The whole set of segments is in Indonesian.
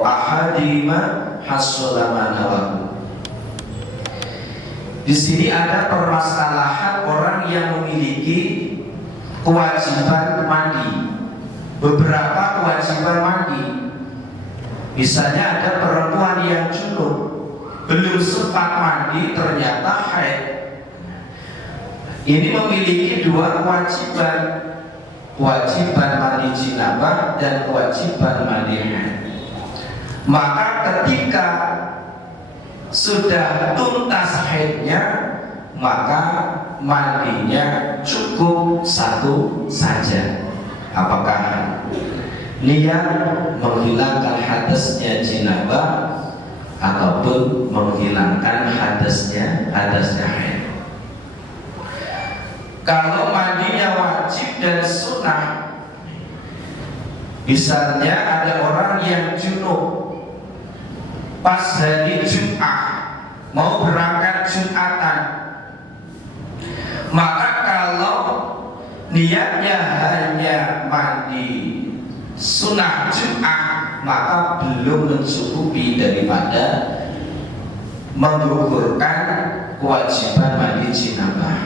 au ahadima hasala manawahu. Di sini ada permasalahan orang yang memiliki kewajiban mandi, beberapa kewajiban mandi. Misalnya ada perempuan yang junub, belum sempat mandi ternyata haid. Ini memiliki dua kewajiban, kewajiban mandi jinabah dan kewajiban mandi haid. Maka ketika sudah tuntas haidnya, maka mandinya cukup satu saja. Apakah niat menghilangkan hadasnya jinabah ataupun menghilangkan hadasnya haid. Kalau mandinya wajib dan sunnah, misalnya ada orang yang junub pas hari Jumat mau berangkat Jumatan, maka kalau niatnya hanya mandi sunnah Jumat, maka belum mencukupi daripada menggugurkan kewajiban mandi jinabah.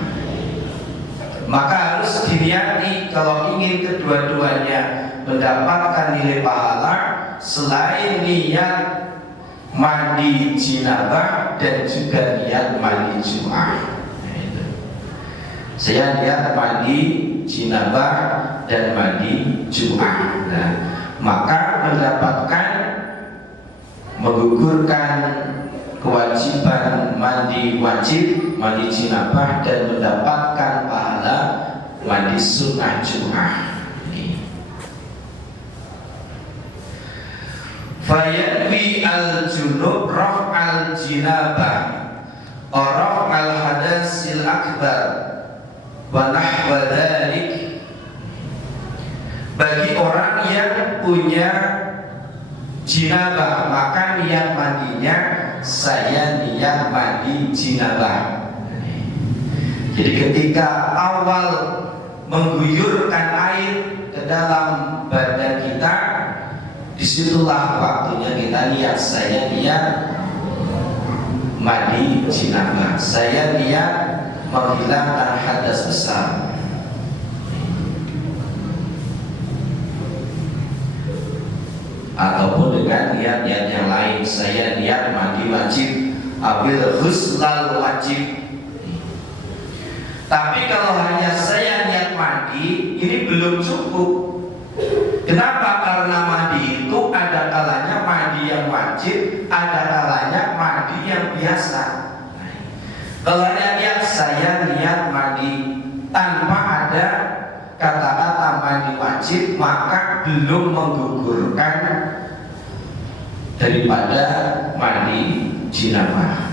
Maka harus diniati kalau ingin kedua-duanya mendapatkan nilai pahala, selain niat mandi jinabah dan juga niat mandi Jumat. Saya niat mandi jinabah dan mandi Jumat. Nah, maka mendapatkan menggugurkan kewajiban mandi wajib, mandi jinabah, dan mendapatkan pahala mandi sunnah Jumat. Fayanwi al-junub raf'al jinabah wa raf'al hadasil akbar wa nahwa dhalik. Bagi orang yang punya jinabah, maka niat mandinya saya niat mandi jinabah. Jadi ketika awal mengguyurkan air ke dalam badan kita, disitulah waktunya kita niat, saya niat mandi jinabah, saya niat menghilangkan hadas besar. Ataupun dengan niat-niat yang lain, saya niat mandi wajib, ambil ghuslal wajib. Tapi kalau hanya saya niat mandi, ini belum cukup. Kenapa? Karena mandi itu ada kalanya mandi yang wajib, ada kalanya mandi yang biasa. Kalau hanya niat saya niat mandi tanpa ada kata-kata mandi wajib, maka belum menggugurkan daripada mandi jinabah.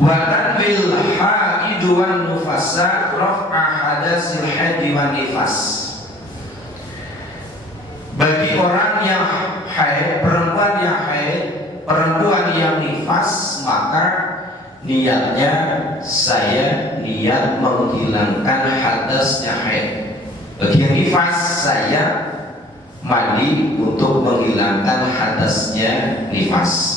Wa tanwil haidu wan nufasa raf'a hadasil haidi wan nifas. Bagi orang yang haid, perempuan yang haid, perempuan yang nifas, maka niatnya saya niat menghilangkan hadasnya haid. Bagi yang nifas, saya mandi untuk menghilangkan hadasnya nifas.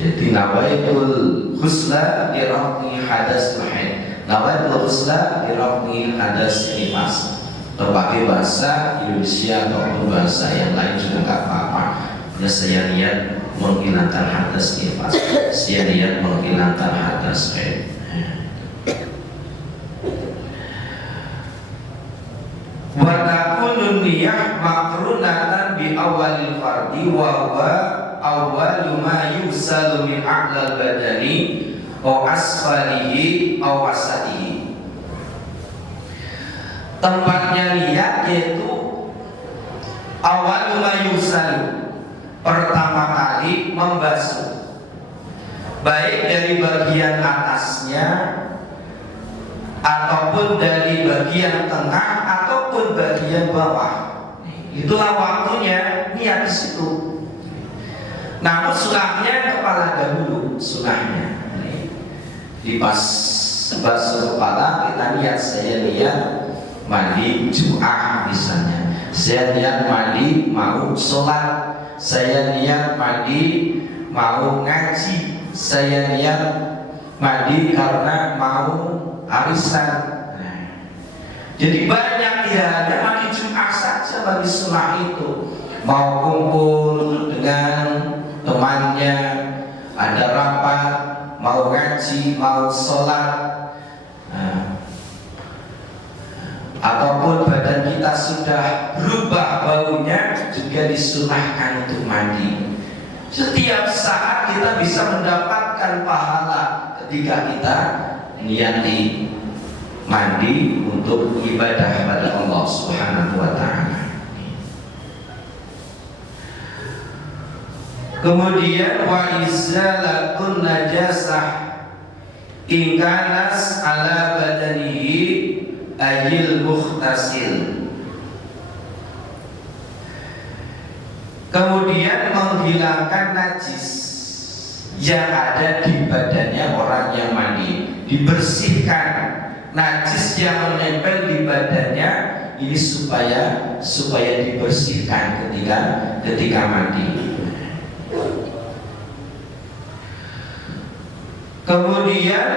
Jadi nawaitul ghusla li raf'i hadas haid, nawaitul ghusla li raf'i hadas nifas. Berbagai bahasa Indonesia ataupun bahasa yang lain juga nggak apa-apa. Ya, saya niat menghilangkan hadas nifas, saya niat menghilangkan hadas haid. Wa takunun niyah makrunatan bi awalil fardi wa huwa awwalu ma yusalu min a'lal badani aw asfalihi aw wasatihi. Tempatnya niat yaitu awwalu ma yusalu, pertama kali membasuh, baik dari bagian atasnya ataupun dari bagian tengah ataupun bagian bawah. Itulah waktunya niat di situ. Namun sunahnya kepala dahulu, sunahnya di pas basuh kepala kita niat, saya niat mandi Jum'ah misalnya, saya niat mandi mau sholat, saya niat mandi mau ngaji, saya niat mandi karena mau arisan. Jadi banyak ya, mandi Jum'ah saja bagi sunnah itu. Mau kumpul dengan temannya, ada rapat, mau ngaji, mau sholat, ataupun badan kita sudah berubah baunya, juga disunahkan untuk mandi. Setiap saat kita bisa mendapatkan pahala ketika kita niati mandi untuk ibadah pada Allah Subhanahu wa ta'ala. Kemudian wa izalatun najasah in kanas ala badanihi ayil mukhtasil. Kemudian menghilangkan najis yang ada di badannya orang yang mandi, dibersihkan najis yang menempel di badannya ini supaya dibersihkan ketika mandi. Kemudian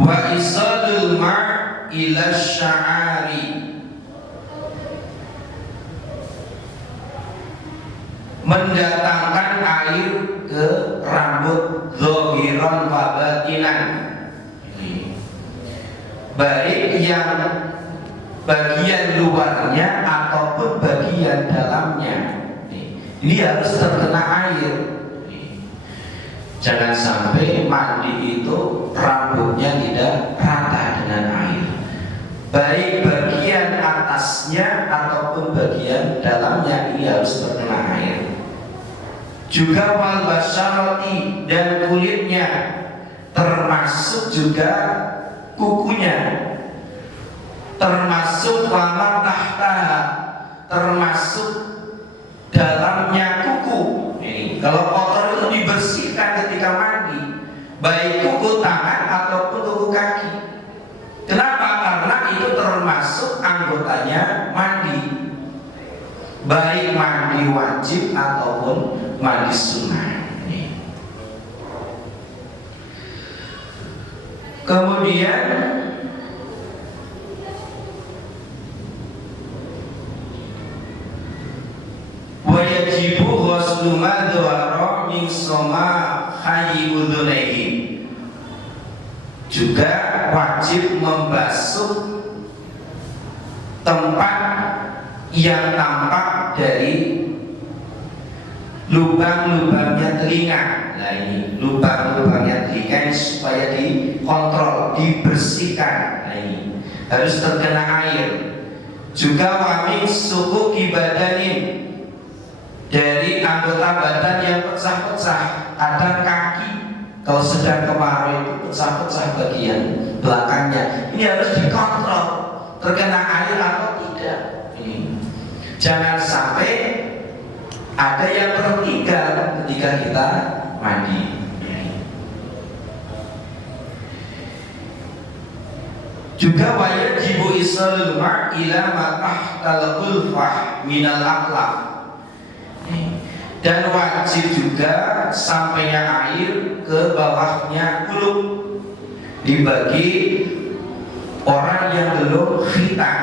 wa isadul ma' ila sya'ari, mendatangkan air ke rambut zahiran wa batinan, baik yang bagian luarnya ataupun bagian dalamnya. Ini harus terkena air. Jangan sampai mandi itu rambutnya tidak rata dengan air, baik bagian atasnya ataupun bagian dalamnya ini harus terkena air. Juga wal basyarati, dan kulitnya, termasuk juga kukunya, termasuk wama tahtaha, termasuk dalamnya kuku. Kalau kotor itu dibersihkan ketika mandi, baik kuku tangan ataupun kuku kaki. Kenapa? Karena itu termasuk anggotanya mandi, baik mandi wajib ataupun mandi sunnah. Kemudian wajibu ghuslu ma dhara min soma hayy udhunaihi, juga wajib membasuh tempat yang tampak dari lubang-lubangnya telinga. Nah ini lubang-lubangnya telinga ini supaya dikontrol, dibersihkan. Nah ini harus terkena air. Juga wamin suku ibadanin, dari anggota badan yang pecah-pecah. Kadang kaki kalau sedang kemarau itu pecah-pecah bagian belakangnya, ini harus dikontrol terkena air atau tidak. Jangan sampai ada yang tertinggal ketika kita mandi. Juga wajibu isalul ma' ila ma tahtal ulfah minal aqlaf, dan wajib juga sampainya air ke bawahnya kuluk dibagi orang yang belum khitan,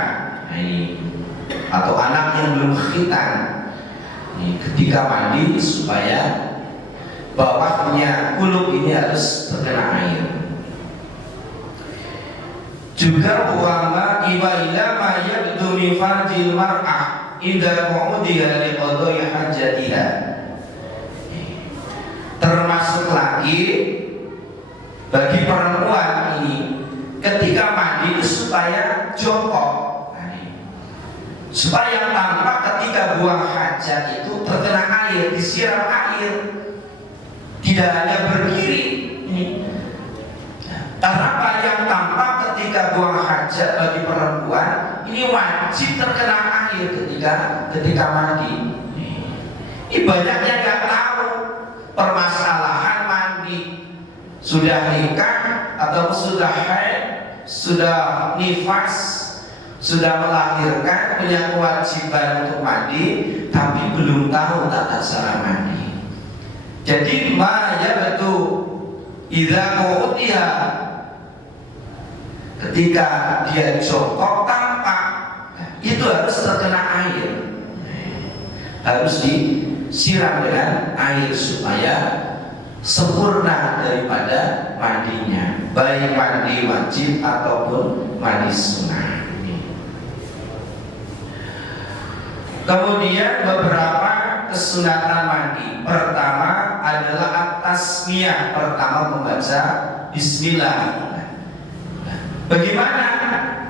atau anak yang belum khitan, ketika mandi supaya bawahnya kuluk ini harus terkena air. Juga wama iwaila ma yabdu min farjil mar'ah idza qu'udiha liqada'i hajatiha, termasuk lagi bagi perempuan ini ketika mandi supaya jongkok, supaya tampak ketika buang hajat itu terkena air, disiram air, tidak hanya berdiri. Karena yang tampak ketika buang hajat bagi perempuan ini wajib terkena air ketika mandi. Ini banyaknya nggak tahu permasalahan mandi, sudah nikah atau sudah haid sudah nifas, sudah melahirkan, punya kewajiban untuk mandi, tapi belum tahu tata cara mandi. Jadi betul idza mu'tiha, ketika dia jongkok tampak, itu harus terkena air, harus disiram dengan air supaya sempurna daripada mandinya, baik mandi wajib ataupun mandi sunnah. Kemudian beberapa kesunatan mandi. Pertama adalah at-tasmiyah, pertama membaca bismillah. Bagaimana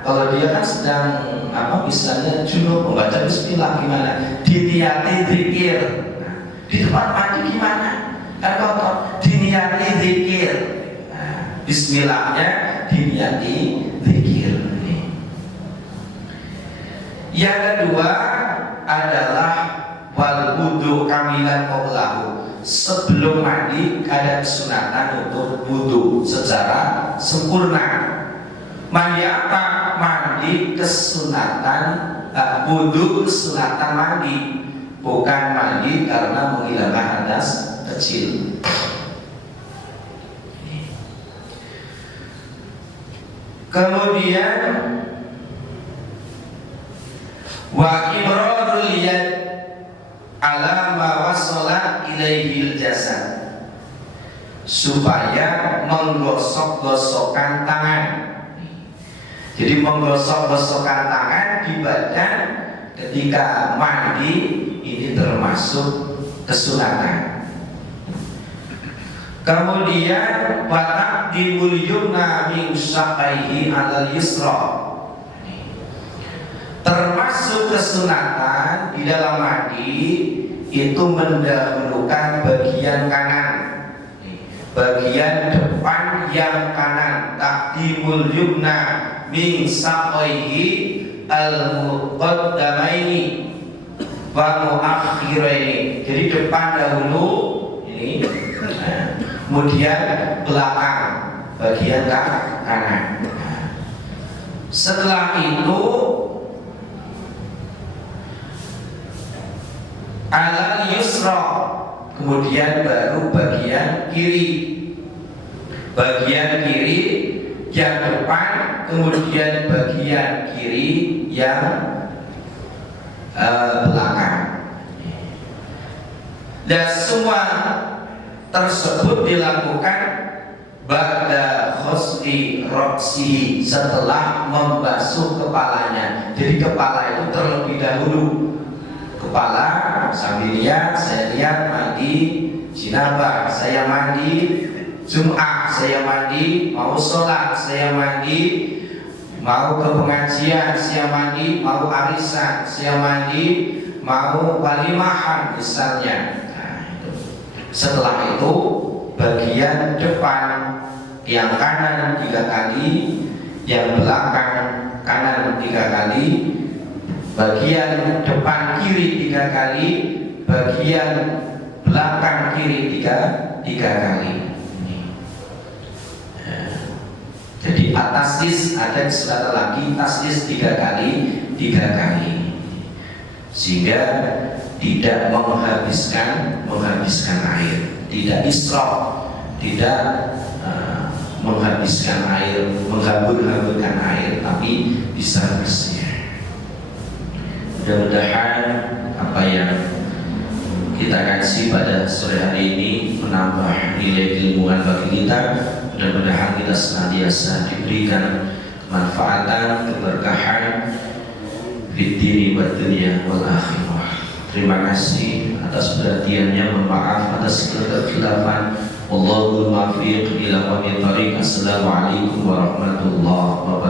kalau dia kan sedang misalnya junub, membaca bismillah gimana? Diniati zikir. Di tempat mandi gimana? Kan kotor, diniati zikir. Bismillahnya diniati zikir. Yang kedua adalah wal wudu kamilan qablahu. Sebelum mandi ada kesunatan untuk wudu secara sempurna. Mandi apa? Mandi kesunatan, wudu kesunatan mandi, bukan mandi karena menghilangkan hadas kecil. Kemudian wa ibrarul yad ala ma wasala ilaihil jasad, supaya menggosok-gosokkan tangan. Jadi menggosok-gosokkan tangan di badan ketika mandi ini termasuk kesunatan. Kemudian watak dimuliyumna min syaqaihi alal yusra, termasuk kesunatan di dalam mandi itu mendahulukan bagian kanan, bagian depan yang kanan. Taqdimul yumna min saqaihi al-muqaddamaini wa muakhiraini. Jadi depan dahulu ini, kemudian belakang bagian kanan. Setelah itu alal yusra, kemudian baru bagian kiri. Bagian kiri yang depan, kemudian bagian kiri yang belakang. Dan semua tersebut dilakukan ba'da khusli roksihi, setelah membasuh kepalanya. Jadi kepala itu terlebih dahulu. Kepala sambil lihat, saya lihat mandi jinabah, saya mandi Jum'ah, saya mandi mau sholat, saya mandi mau ke pengajian, saya mandi mau arisan, saya mandi mau walimahan misalnya. Setelah itu bagian depan yang kanan 3 kali, yang belakang kanan 3 kali, bagian depan kiri 3 kali, bagian belakang kiri 3 kali. Jadi atasnis ada kesunatan lagi, tasnis 3 kali, sehingga tidak menghabiskan air, tidak israf, tidak menghabiskan air, menghambur-hamburkan air, tapi bisa bersih. Mudah-mudahan apa yang kita kaji pada sore hari ini menambah nilai keilmuan bagi kita. Mudah-mudahan kita senantiasa diberikan kemanfaatan, keberkahan fid-dini wad dunya wal akhirah. Terima kasih atas perhatiannya, mohon maaf atas segala kekhilafan. Wallahul muwaffiq ila aqwamit thoriq. Assalamualaikum warahmatullahi wabarakatuh.